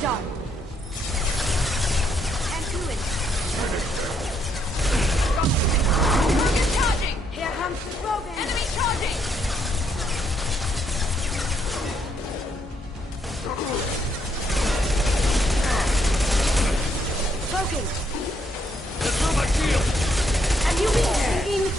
dark. And do it. Krogan charging! Here comes the Krogan! Enemy charging! Krogan! That's not my shield! Have you been drinking?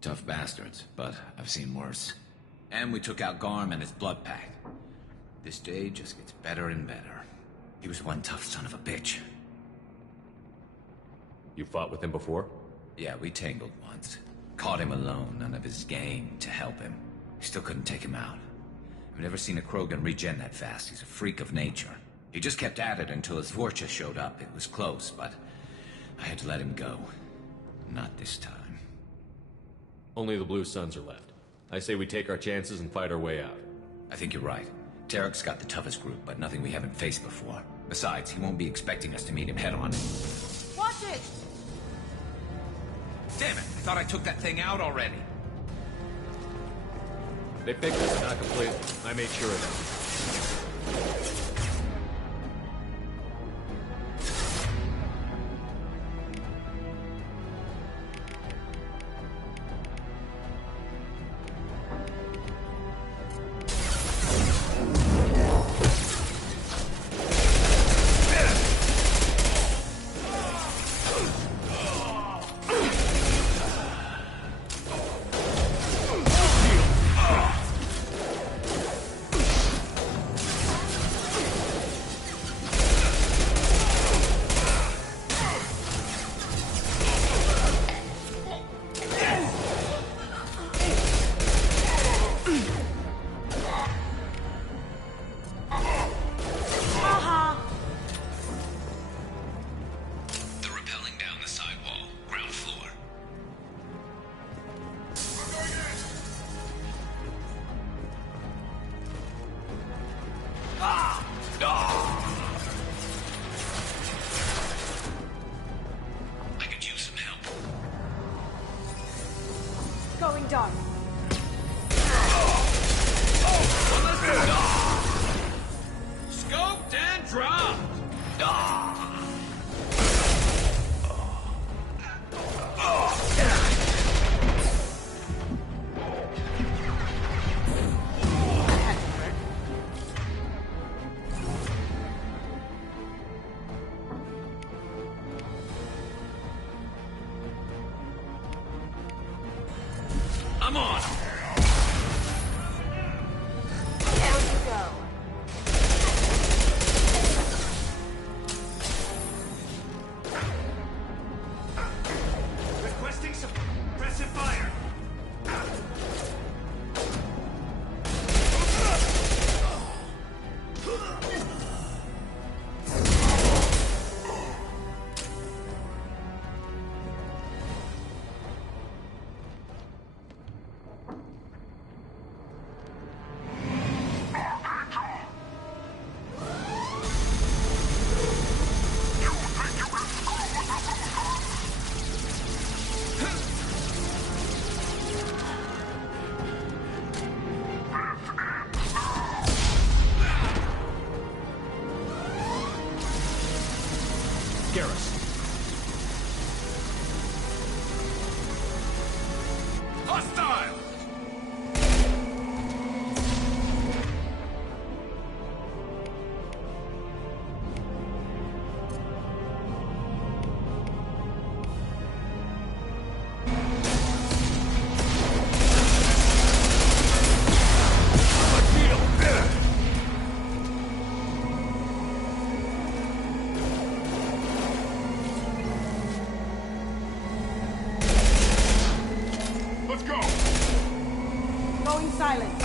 Tough bastards, but I've seen worse. And we took out Garm and his blood pack. This day just gets better and better. He was one tough son of a bitch. You fought with him before? Yeah, we tangled once. Caught him alone, none of his gang to help him. Still couldn't take him out. I've never seen a Krogan regen that fast. He's a freak of nature. He just kept at it until his Vorcha showed up. It was close, but I had to let him go. Not this time. Only the Blue Suns are left. I say we take our chances and fight our way out. I think you're right. Tarek's got the toughest group, but nothing we haven't faced before. Besides, he won't be expecting us to meet him head-on. Watch it! Damn it! I thought I took that thing out already. They fixed it, but not completely. I made sure of that. Going dark. Scoped and dropped! I'm on! Down you go. Requesting suppressive fire. Garrus. Hostile! Let's go! Going silent.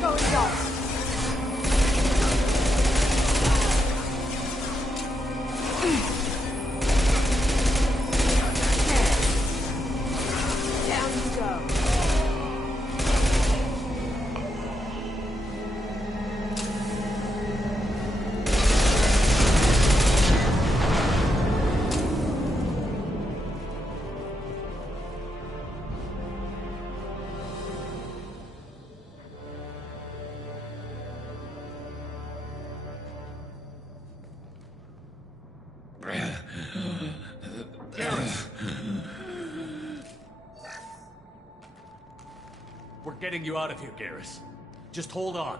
Going dark. Down you go. We're getting you out of here, Garrus. Just hold on.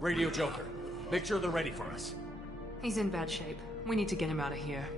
Radio Joker, make sure they're ready for us. He's in bad shape. We need to get him out of here.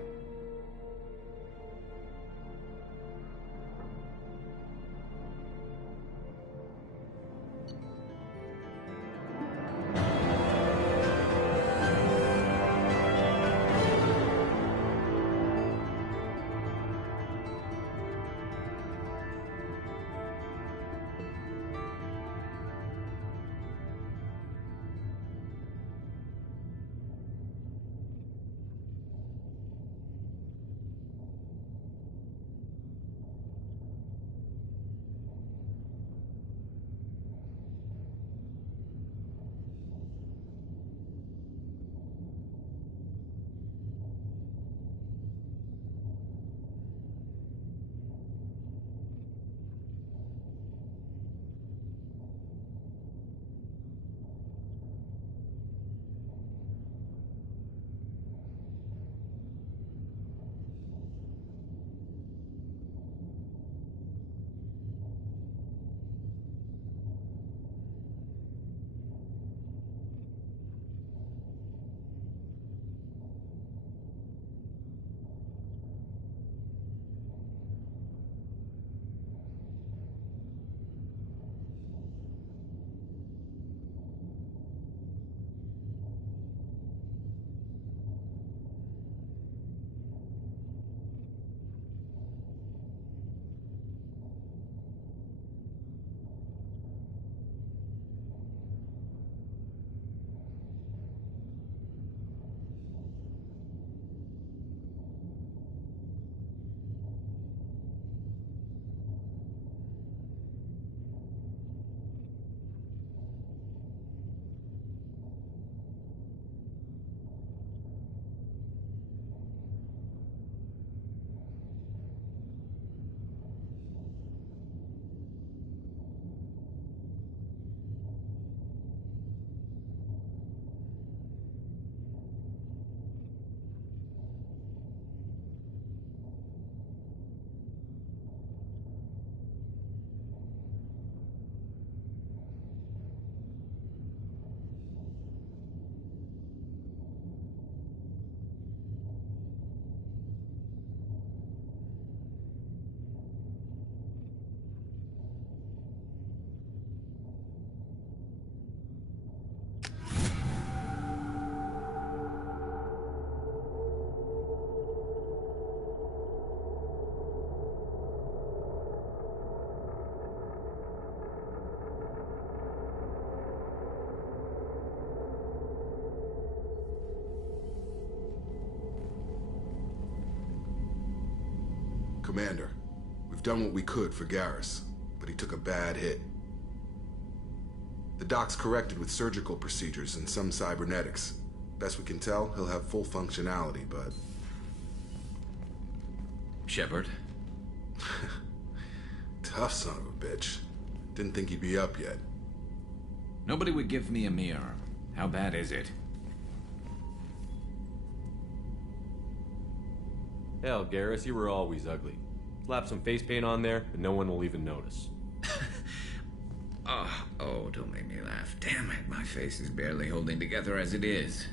Commander, we've done what we could for Garrus, but he took a bad hit. The doc's corrected with surgical procedures and some cybernetics. Best we can tell, he'll have full functionality, but... Shepard? Tough son of a bitch. Didn't think he'd be up yet. Nobody would give me a mirror. How bad is it? Hell, Garrus, you were always ugly. Slap some face paint on there, and no one will even notice. Oh, don't make me laugh. Damn it, my face is barely holding together as it is.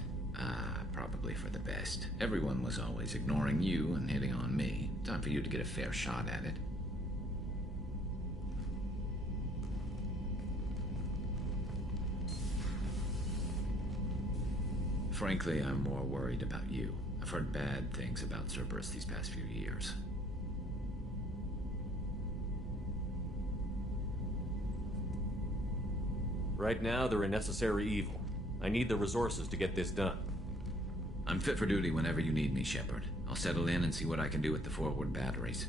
Probably for the best. Everyone was always ignoring you and hitting on me. Time for you to get a fair shot at it. Frankly, I'm more worried about you. I've heard bad things about Cerberus these past few years. Right now, they're a necessary evil. I need the resources to get this done. I'm fit for duty whenever you need me, Shepard. I'll settle in and see what I can do with the forward batteries.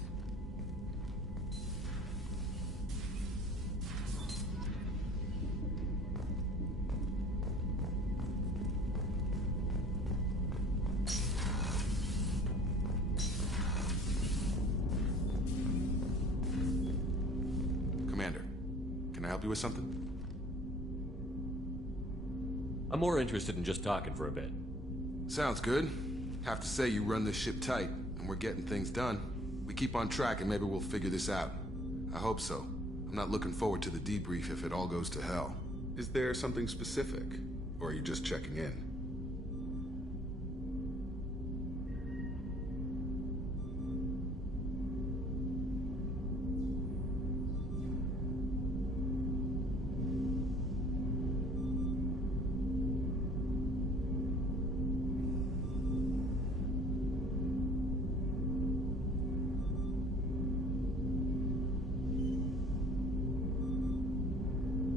Commander, can I help you with something? I'm more interested in just talking for a bit. Sounds good. Have to say you run this ship tight, and we're getting things done. We keep on track and maybe we'll figure this out. I hope so. I'm not looking forward to the debrief if it all goes to hell. Is there something specific? Or are you just checking in?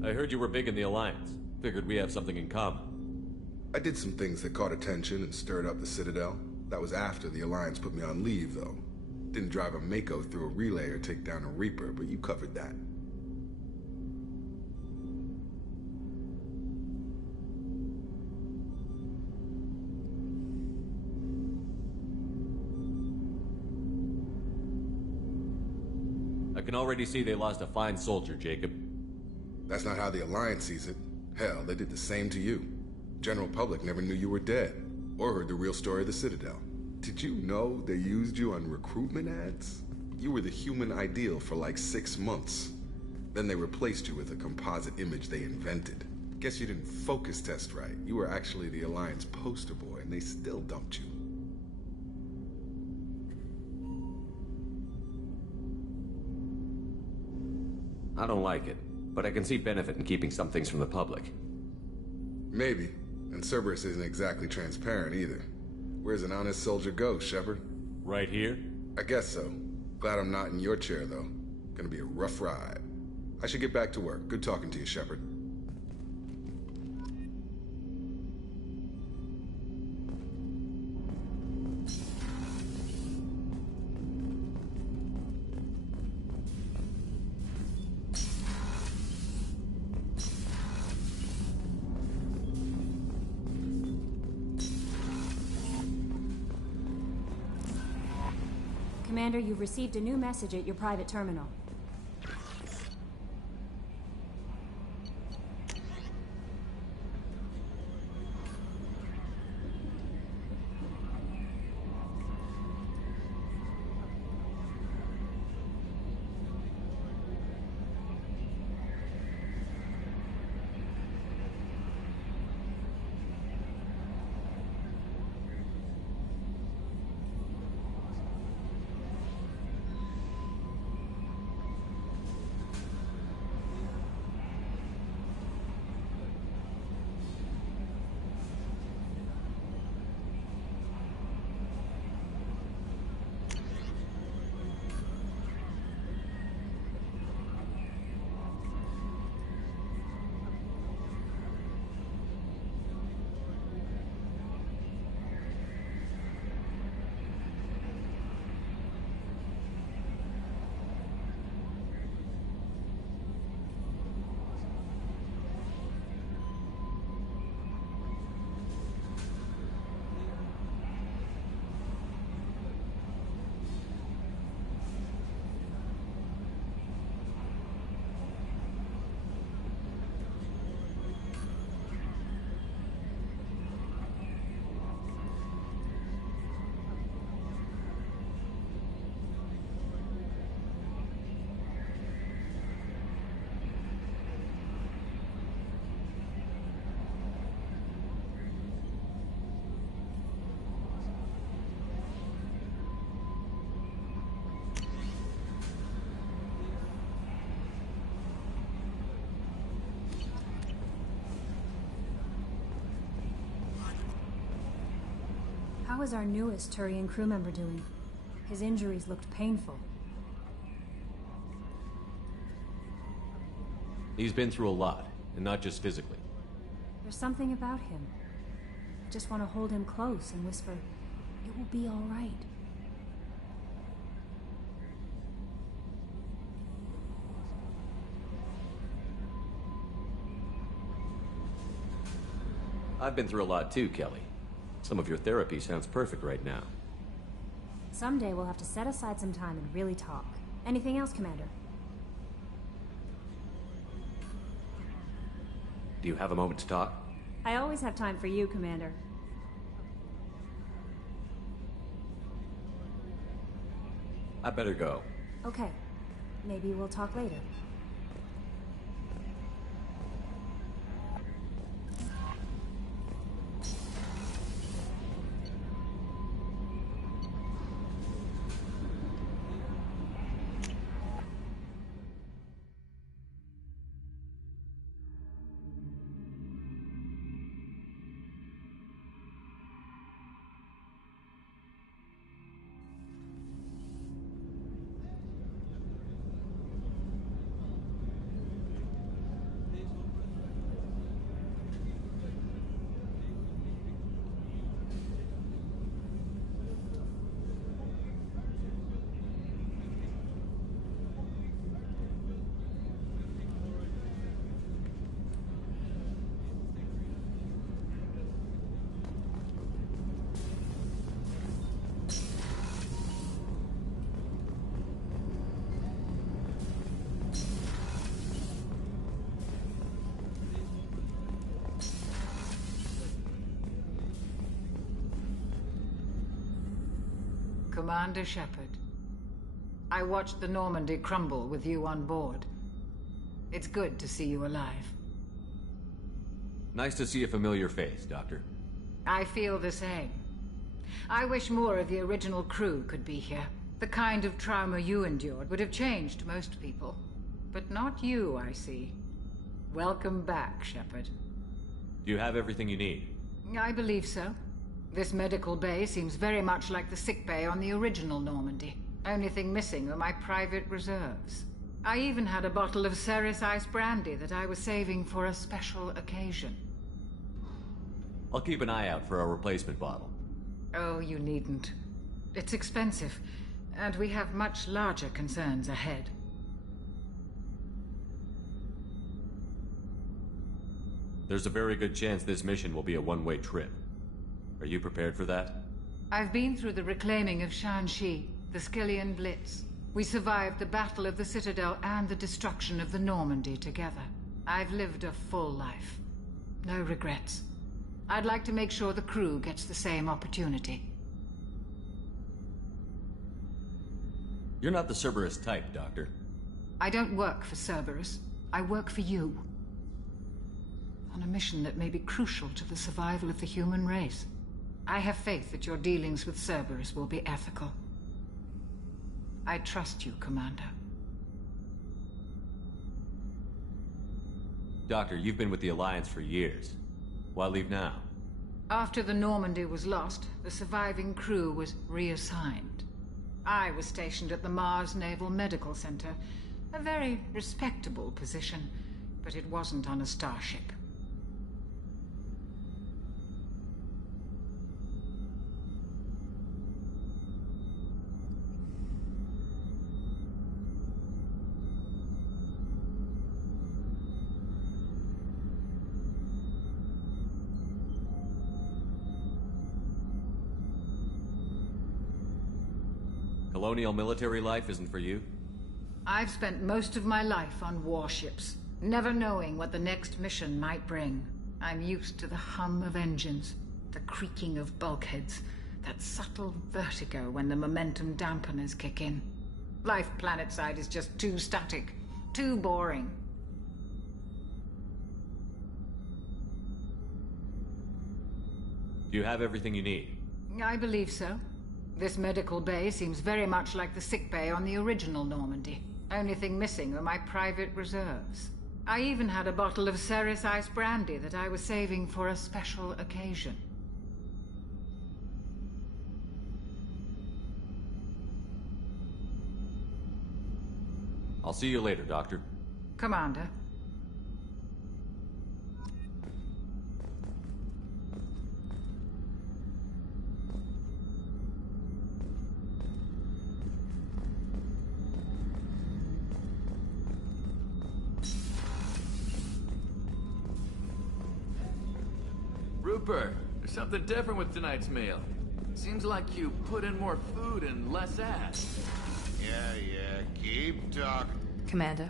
I heard you were big in the Alliance. Figured we have something in common. I did some things that caught attention and stirred up the Citadel. That was after the Alliance put me on leave, though. Didn't drive a Mako through a relay or take down a Reaper, but you covered that. I can already see they lost a fine soldier, Jacob. That's not how the Alliance sees it. Hell, they did the same to you. General public never knew you were dead, or heard the real story of the Citadel. Did you know they used you on recruitment ads? You were the human ideal for like 6 months. Then they replaced you with a composite image they invented. Guess you didn't focus test right. You were actually the Alliance poster boy, and they still dumped you. I don't like it, but I can see benefit in keeping some things from the public. Maybe. And Cerberus isn't exactly transparent either. Where's an honest soldier go, Shepard? Right here? I guess so. Glad I'm not in your chair, though. Gonna be a rough ride. I should get back to work. Good talking to you, Shepard. Commander, you've received a new message at your private terminal. How is our newest Turian crew member doing? His injuries looked painful. He's been through a lot, and not just physically. There's something about him. I just want to hold him close and whisper, "It will be all right." I've been through a lot too, Kelly. Some of your therapy sounds perfect right now. Someday we'll have to set aside some time and really talk. Anything else, Commander? Do you have a moment to talk? I always have time for you, Commander. I better go. Okay. Maybe we'll talk later. Commander Shepard, I watched the Normandy crumble with you on board. It's good to see you alive. Nice to see a familiar face, Doctor. I feel the same. I wish more of the original crew could be here. The kind of trauma you endured would have changed most people. But not you, I see. Welcome back, Shepard. Do you have everything you need? I believe so. This medical bay seems very much like the sick bay on the original Normandy. Only thing missing are my private reserves. I even had a bottle of Ceres Ice brandy that I was saving for a special occasion. I'll keep an eye out for a replacement bottle. Oh, you needn't. It's expensive, and we have much larger concerns ahead. There's a very good chance this mission will be a one-way trip. Are you prepared for that? I've been through the reclaiming of Shanxi, the Skillian Blitz. We survived the Battle of the Citadel and the destruction of the Normandy together. I've lived a full life. No regrets. I'd like to make sure the crew gets the same opportunity. You're not the Cerberus type, Doctor. I don't work for Cerberus. I work for you. On a mission that may be crucial to the survival of the human race. I have faith that your dealings with Cerberus will be ethical. I trust you, Commander. Doctor, you've been with the Alliance for years. Why leave now? After the Normandy was lost, the surviving crew was reassigned. I was stationed at the Mars Naval Medical Center. A very respectable position, but it wasn't on a starship. Colonial military life isn't for you? I've spent most of my life on warships, never knowing what the next mission might bring. I'm used to the hum of engines, the creaking of bulkheads, that subtle vertigo when the momentum dampeners kick in. Life planetside is just too static, too boring. Do you have everything you need? I believe so. This medical bay seems very much like the sick bay on the original Normandy. Only thing missing are my private reserves. I even had a bottle of Ceres Ice brandy that I was saving for a special occasion. I'll see you later, Doctor. Commander. Rupert, there's something different with tonight's meal. Seems like you put in more food and less ass. Yeah, keep talking. Commander,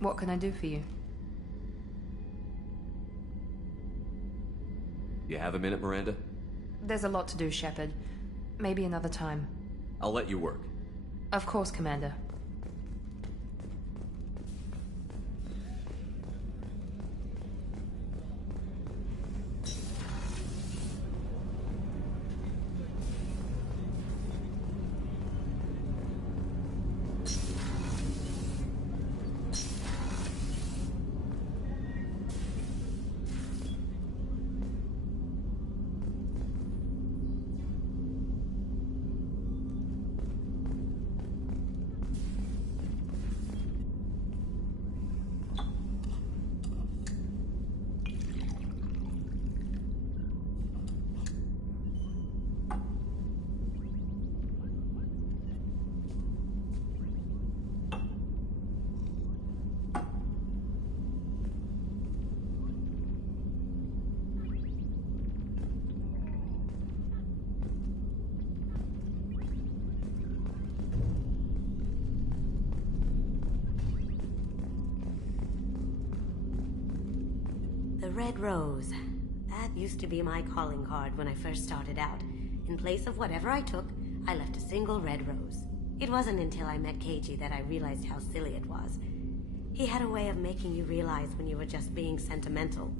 what can I do for you? You have a minute, Miranda? There's a lot to do, Shepard. Maybe another time. I'll let you work. Of course, Commander. The Red Rose. That used to be my calling card when I first started out. In place of whatever I took, I left a single red rose. It wasn't until I met Keiji that I realized how silly it was. He had a way of making you realize when you were just being sentimental.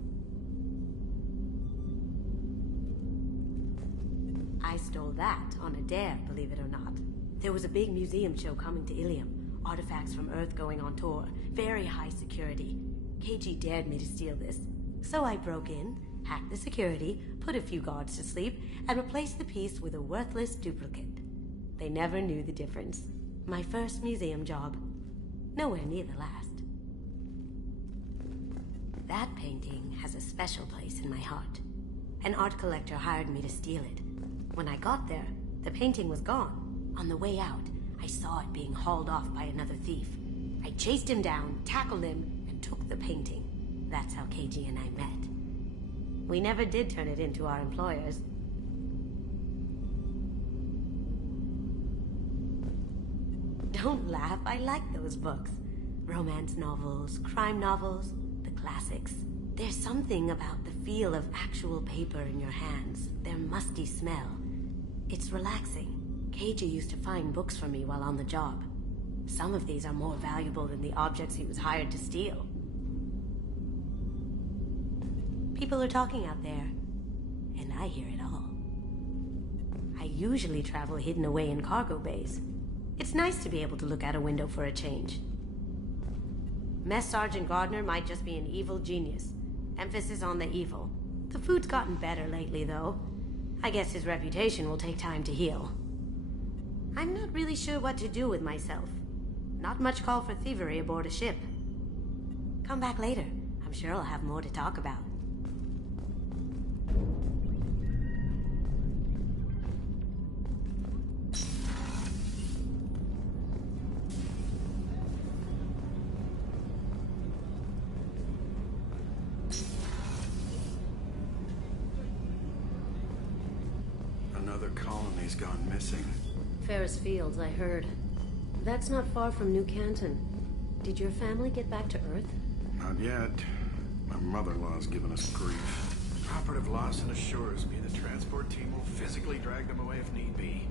I stole that on a dare, believe it or not. There was a big museum show coming to Ilium. Artifacts from Earth going on tour. Very high security. Keiji dared me to steal this. So I broke in, hacked the security, put a few guards to sleep, and replaced the piece with a worthless duplicate. They never knew the difference. My first museum job. Nowhere near the last. That painting has a special place in my heart. An art collector hired me to steal it. When I got there, the painting was gone. On the way out, I saw it being hauled off by another thief. I chased him down, tackled him, and took the painting. That's how Keiji and I met. We never did turn it into our employers. Don't laugh, I like those books. Romance novels, crime novels, the classics. There's something about the feel of actual paper in your hands, their musty smell. It's relaxing. Keiji used to find books for me while on the job. Some of these are more valuable than the objects he was hired to steal. People are talking out there, and I hear it all. I usually travel hidden away in cargo bays. It's nice to be able to look out a window for a change. Mess Sergeant Gardner might just be an evil genius. Emphasis on the evil. The food's gotten better lately, though. I guess his reputation will take time to heal. I'm not really sure what to do with myself. Not much call for thievery aboard a ship. Come back later. I'm sure I'll have more to talk about. Another colony's gone missing. Ferris Fields, I heard. That's not far from New Canton. Did your family get back to Earth? Not yet. My mother-in-law's given us grief. Operative Lawson assures me the transport team will physically drag them away if need be.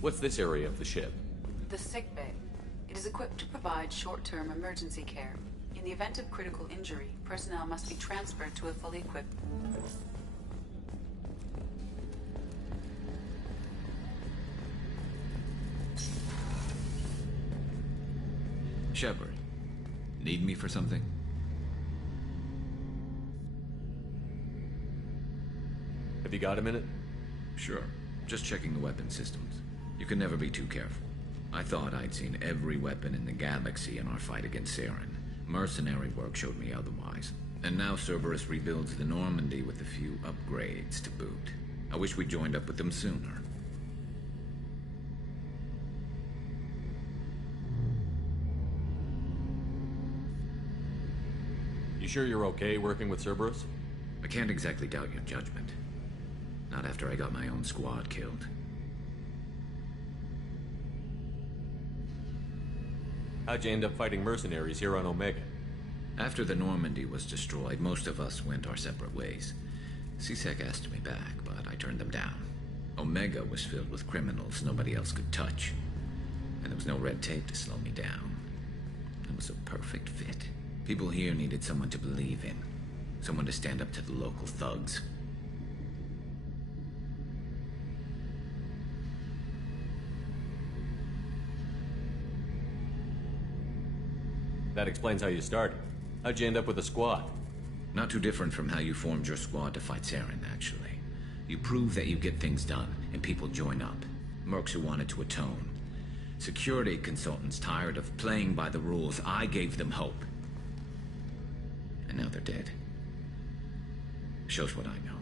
What's this area of the ship? The sick bay. It is equipped to provide short-term emergency care. In the event of critical injury, personnel must be transferred to a fully equipped... Shepard, Need me for something? Have you got a minute? Sure. Just checking the weapon systems. You can never be too careful. I thought I'd seen every weapon in the galaxy in our fight against Saren. Mercenary work showed me otherwise. And now Cerberus rebuilds the Normandy with a few upgrades to boot. I wish we'd joined up with them sooner. You sure you're okay working with Cerberus? I can't exactly doubt your judgment. Not after I got my own squad killed. How'd you end up fighting mercenaries here on Omega? After the Normandy was destroyed, most of us went our separate ways. C-Sec asked me back, but I turned them down. Omega was filled with criminals nobody else could touch. And there was no red tape to slow me down. It was a perfect fit. People here needed someone to believe in. Someone to stand up to the local thugs. That explains how you started. How'd you end up with a squad? Not too different from how you formed your squad to fight Saren, actually. You prove that you get things done, and people join up. Mercs who wanted to atone. Security consultants tired of playing by the rules. I gave them hope. And now they're dead. Shows what I know.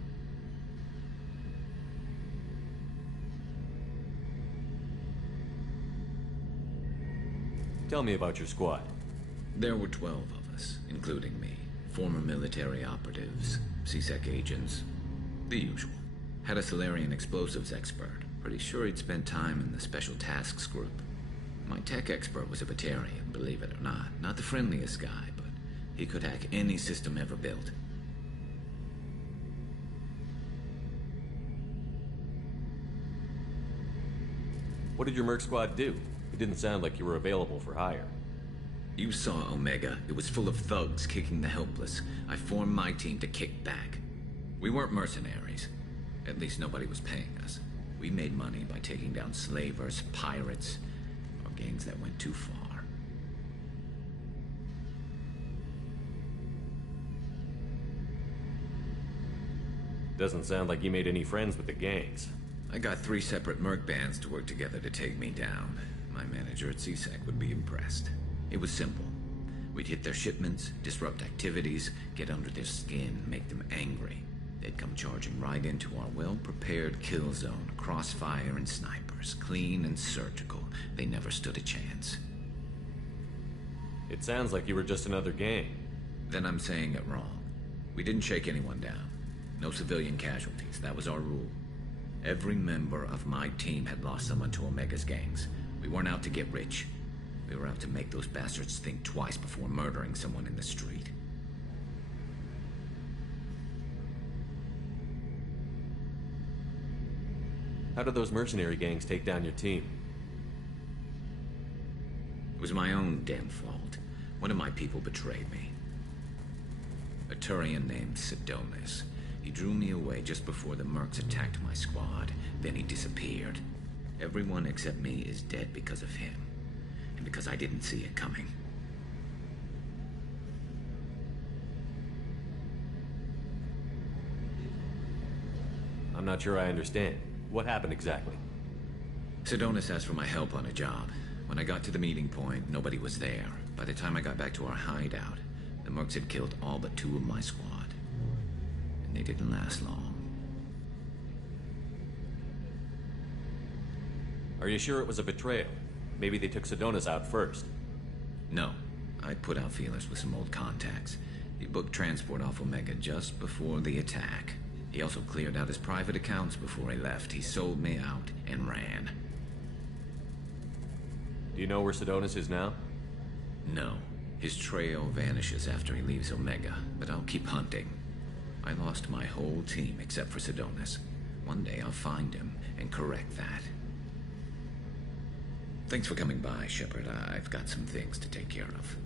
Tell me about your squad. There were 12 of us, including me. Former military operatives, C-Sec agents, the usual. Had a Solarian explosives expert. Pretty sure he'd spent time in the Special Tasks Group. My tech expert was a Batarian, believe it or not. Not the friendliest guy, but he could hack any system ever built. What did your merc squad do? It didn't sound like you were available for hire. You saw Omega. It was full of thugs kicking the helpless. I formed my team to kick back. We weren't mercenaries. At least nobody was paying us. We made money by taking down slavers, pirates, or gangs that went too far. Doesn't sound like you made any friends with the gangs. I got 3 separate merc bands to work together to take me down. My manager at C-Sec would be impressed. It was simple. We'd hit their shipments, disrupt activities, get under their skin, make them angry. They'd come charging right into our well-prepared kill zone, crossfire and snipers, clean and surgical. They never stood a chance. It sounds like you were just another gang. Then I'm saying it wrong. We didn't shake anyone down. No civilian casualties, that was our rule. Every member of my team had lost someone to Omega's gangs. We weren't out to get rich. We were out to make those bastards think twice before murdering someone in the street. How did those mercenary gangs take down your team? It was my own damn fault. One of my people betrayed me. A Turian named Sidonis. He drew me away just before the mercs attacked my squad. Then he disappeared. Everyone except me is dead because of him. And because I didn't see it coming. I'm not sure I understand. What happened exactly? Sidonis asked for my help on a job. When I got to the meeting point, nobody was there. By the time I got back to our hideout, the mercs had killed all but 2 of my squad. And they didn't last long. Are you sure it was a betrayal? Maybe they took Sidonis out first. No. I put out feelers with some old contacts. He booked transport off Omega just before the attack. He also cleared out his private accounts before he left. He sold me out and ran. Do you know where Sidonis is now? No. His trail vanishes after he leaves Omega, but I'll keep hunting. I lost my whole team except for Sidonis. One day I'll find him and correct that. Thanks for coming by, Shepard. I've got some things to take care of.